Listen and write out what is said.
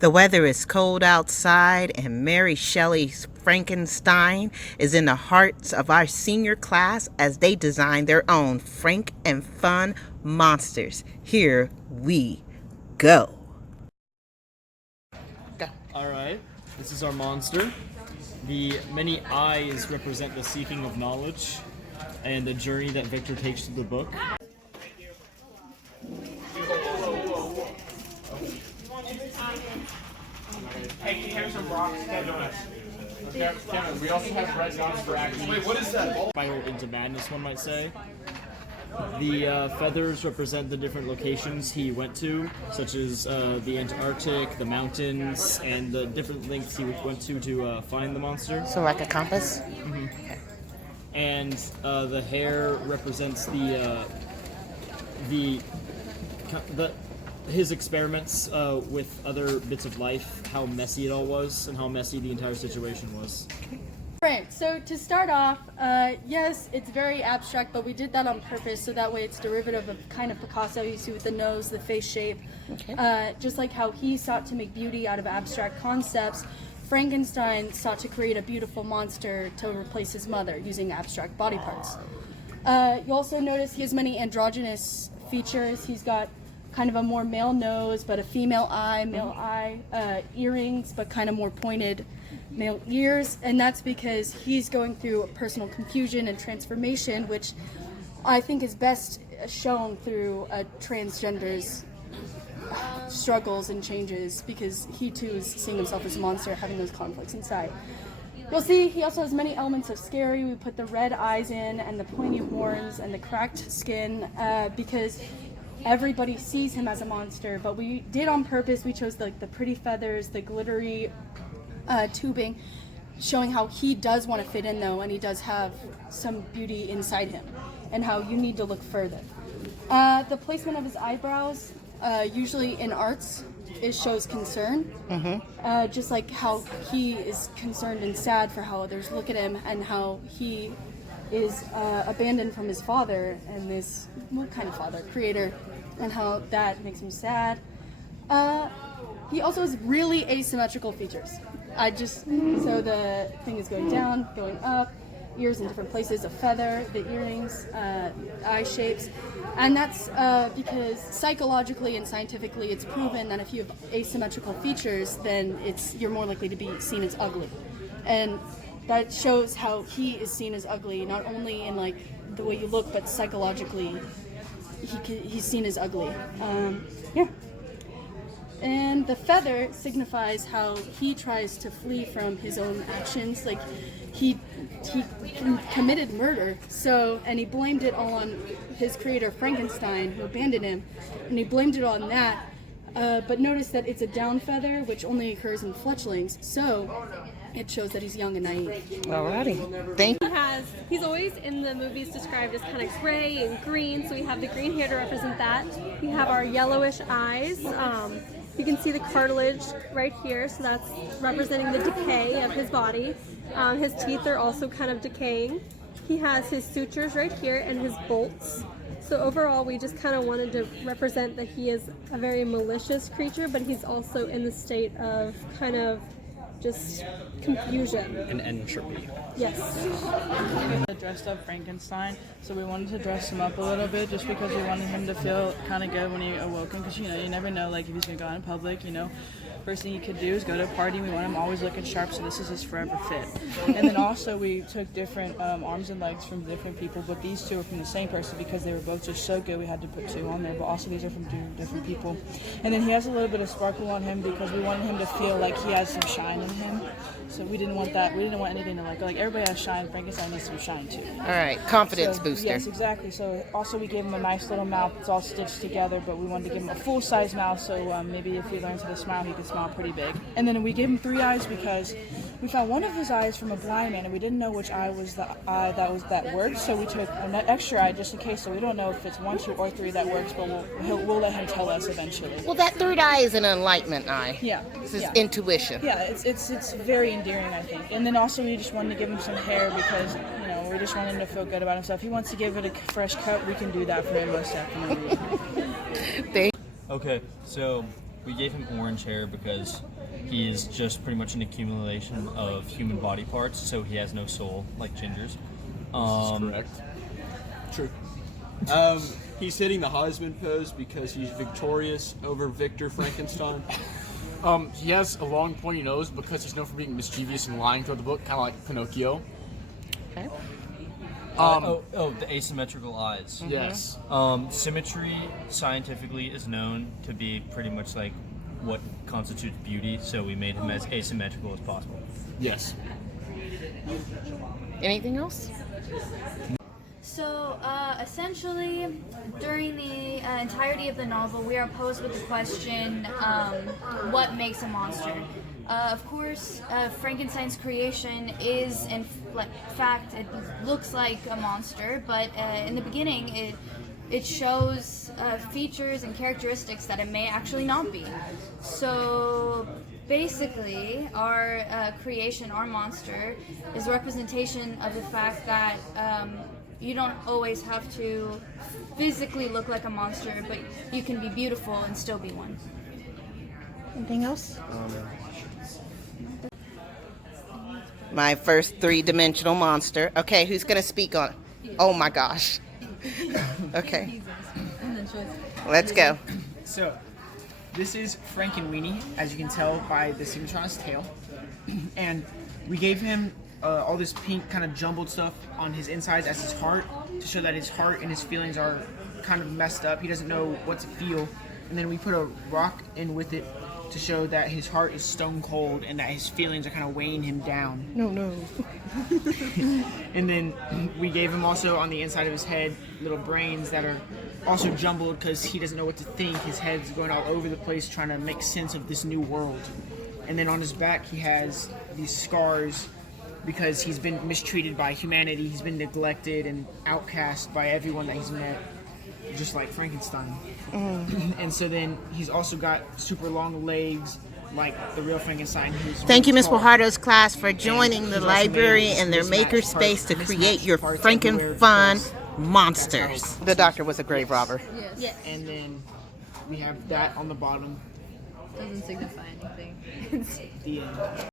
The weather is cold outside, and Mary Shelley's Frankenstein is in the hearts of our senior class as they design their own Frankenfun monsters. Here we go. Alright, this is our monster. The many eyes represent the seeking of knowledge and the journey that Victor takes to the book. Hey, can you have some rocks? Kevin, we also have red dots for acne. Wait, what is that? Spiral into madness, one might say. The feathers represent the different locations he went to, such as the Antarctic, the mountains, and the different lengths he went to find the monster. So like a compass? Mm-hmm. Okay. And the hair represents his experiments with other bits of life, how messy it all was, and how messy the entire situation was. Right, so to start off, yes, it's very abstract, but we did that on purpose, so that way it's derivative of kind of Picasso you see with the nose, the face shape. Okay. Just like how he sought to make beauty out of abstract concepts, Frankenstein sought to create a beautiful monster to replace his mother using abstract body parts. You also notice he has many androgynous features. He's got kind of a more male nose, but a female eye, earrings, but kind of more pointed male ears, and that's because he's going through a personal confusion and transformation, which I think is best shown through a transgender's struggles and changes, because he too is seeing himself as a monster, having those conflicts inside. You'll see he also has many elements of scary. We put the red eyes in and the pointy horns and the cracked skin because everybody sees him as a monster, but we did on purpose. We chose the pretty feathers, the glittery tubing, showing how he does want to fit in though, and he does have some beauty inside him, and how you need to look further. The placement of his eyebrows, usually in arts, it shows concern. Mm-hmm. Just like how he is concerned and sad for how others look at him, and how he is abandoned from his father, and this, what kind of father? Creator, and how that makes him sad. He also has really asymmetrical features. So the thing is going down, going up, ears in different places, a feather, the earrings, eye shapes, and that's because psychologically and scientifically it's proven that if you have asymmetrical features, then you're more likely to be seen as ugly, and that shows how he is seen as ugly, not only in like the way you look, but psychologically he's seen as ugly. Yeah. And the feather signifies how he tries to flee from his own actions. Like he committed murder, and he blamed it all on his creator Frankenstein, who abandoned him, and he blamed it on that. But notice that it's a down feather, which only occurs in fletchlings, so it shows that he's young and naive. Alrighty, thank you. He's always in the movies described as kind of gray and green, so we have the green hair to represent that. We have our yellowish eyes. You can see the cartilage right here, so that's representing the decay of his body. His teeth are also kind of decaying. He has his sutures right here and his bolts. So overall, we just kind of wanted to represent that he is a very malicious creature, but he's also in the state of kind of just confusion. And entropy. Yes. Dressed up Frankenstein, so we wanted to dress him up a little bit just because we wanted him to feel kind of good when he awoke him, because you never know, like if he's gonna go out in public, first thing he could do is go to a party. We want him always looking sharp, so this is his forever fit. And then also we took different arms and legs from different people, but these two are from the same person because they were both just so good we had to put two on there, but also these are from two different people. And then he has a little bit of sparkle on him because we wanted him to feel like he has some shine in him. So we didn't want that. We didn't want anything to like everybody has shine. Frankenstein needs some shine too. All right, confidence booster. Yes, exactly. So also we gave him a nice little mouth. It's all stitched together, but we wanted to give him a full-size mouth, so maybe if he learns how to smile, he can smile pretty big. And then we gave him 3 eyes because we found one of his eyes from a blind man, and we didn't know which eye was the eye that worked. So we took an extra eye just in case. So we don't know if it's 1, 2, or 3 that works, but we'll let him tell us eventually. Well, that third eye is an enlightenment eye. Yeah. This is intuition. Yeah, it's very endearing, I think. And then also we just wanted to give him some hair because we just want him to feel good about himself. If he wants to give it a fresh cut, we can do that for him most definitely. Okay, so We gave him orange hair because he is just pretty much an accumulation of human body parts, so he has no soul, like Ginger's. Correct. True. He's hitting the Heisman pose because he's victorious over Victor Frankenstein. He has a long pointy nose because he's known for being mischievous and lying throughout the book, kind of like Pinocchio. Okay. The asymmetrical eyes. Yes. Symmetry scientifically is known to be pretty much like what constitutes beauty, so we made him as asymmetrical as possible. Yes. Anything else? So, essentially, during the entirety of the novel, we are posed with the question, what makes a monster? Of course, Frankenstein's creation is, in fact, it looks like a monster, but in the beginning, it shows features and characteristics that it may actually not be. So, basically, our creation, our monster, is a representation of the fact that you don't always have to physically look like a monster, but you can be beautiful and still be one. Anything else? My first three-dimensional monster. Okay, who's going to speak on it? Oh my gosh. Okay. Let's go. So, this is Frankenweenie, as you can tell by the signature on his tail. And we gave him all this pink kind of jumbled stuff on his insides as his heart, to show that his heart and his feelings are kind of messed up. He doesn't know what to feel. And then we put a rock in with it to show that his heart is stone cold and that his feelings are kind of weighing him down. No. And then we gave him also on the inside of his head little brains that are also jumbled because he doesn't know what to think. His head's going all over the place trying to make sense of this new world. And then on his back he has these scars because he's been mistreated by humanity. He's been neglected and outcast by everyone that he's met, just like Frankenstein. And so then he's also got super long legs like the real Frankenstein. Thank you, Ms. tall. Fajardo's class, for joining And the he's also library made and their mismatched makerspace to parts- create your mismatched parts everywhere Frankenfun because monsters. The doctor was a grave robber. Yes. And then we have that on the bottom. Doesn't signify anything. The end.